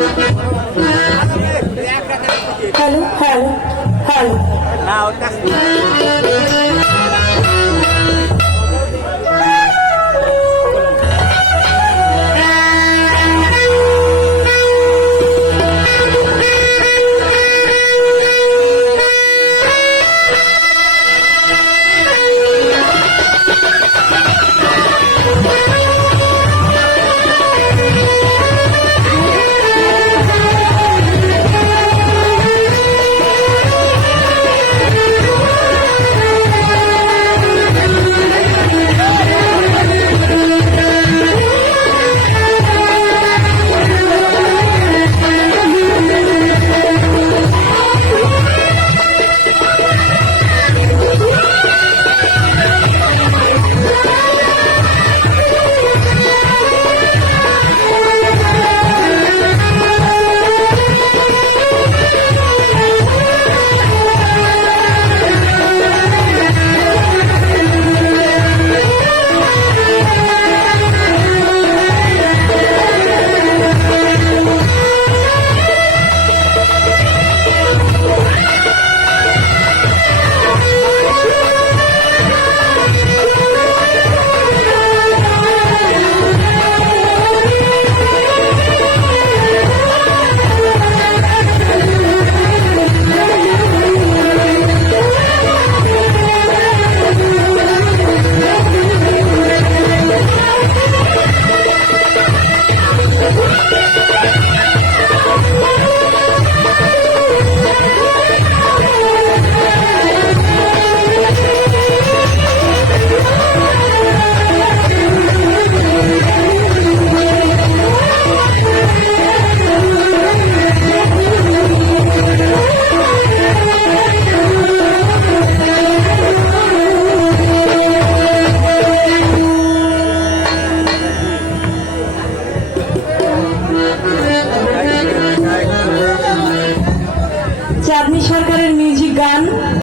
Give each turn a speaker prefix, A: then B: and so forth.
A: Hello, hello, hello.
B: Now that's
A: সরকারের মিউজিক গান।